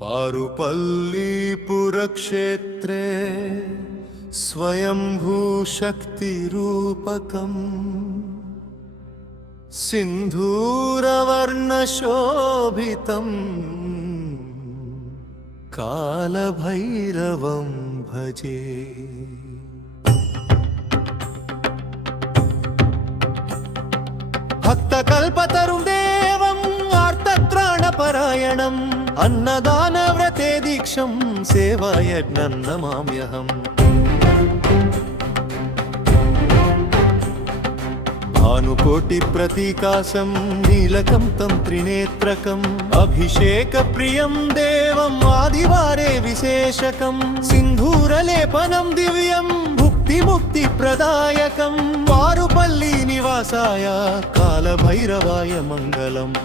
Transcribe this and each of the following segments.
पारुपल्ली पुरक्षेत्रे स्वयंभूशक्तिरूपकम् सिन्धूरवर्णशोभितम् कालभैरवं भजे। भक्तकल्पतरुं देवम् आर्तत्राणपरायणम् अन्नदानव्रते दीक्षं सेवायज्ञं नमाम्यहम्। भानुकोटिप्रतीकाशं नीलकं त्रिनेत्रकम् अभिषेकप्रियं देवम् आदिवारे विशेषकम् सिन्धूरलेपनं दिव्यं भुक्तिमुक्तिप्रदायकम् पारुपल्ली निवासाय कालभैरवाय मङ्गलम्।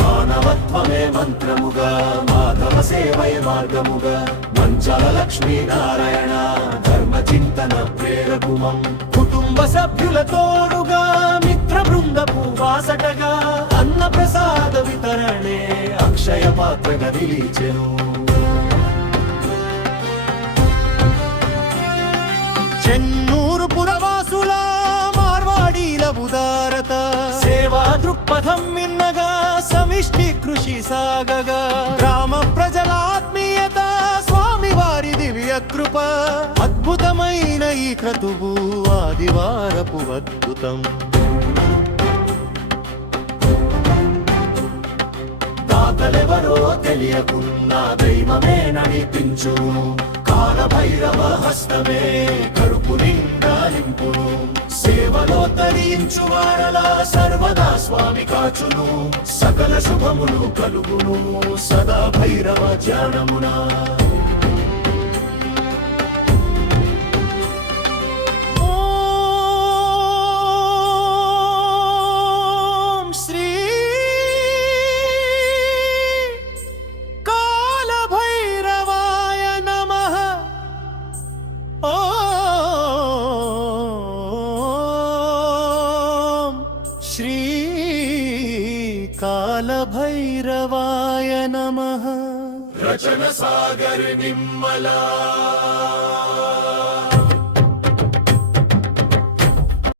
మానవత్వమే మంత్రముగా మాధవ సేవయ మార్గముగా మంచాల లక్ష్మీనారాయణ ధర్మ చింతన ప్రేరకుమం కుటుంబ సభ్యుల తోడుగా మిత్ర బృందపు వాసటగా అన్న ప్రసాద వితరణే అక్షయ పాత్రగా నిలిచెను। చెన్నూరు పురవాసుల మార్వాడీల ఉదారత సేవా దృక్పథం మిన్నగా సమిష్టి కృషి సాగగా గ్రామ ప్రజల ఆత్మీయత స్వామివారి దివ్య కృప అద్భుతమైన ఈ క్రతువు ఆదివారపు అద్భుతం। దాతలెవరో తెలియకున్నా దైవమే నడిపించును కాలభైరవ హస్తమే కడుపు నిండా నింపును సేవలో తరించు వారలా సర్వదా స్వామి కాచును సకల శుభములు కలుగును సదా భైరవ ధ్యానమునా। श्री कालभैरवाय नमः। रचन सागर निम्मला।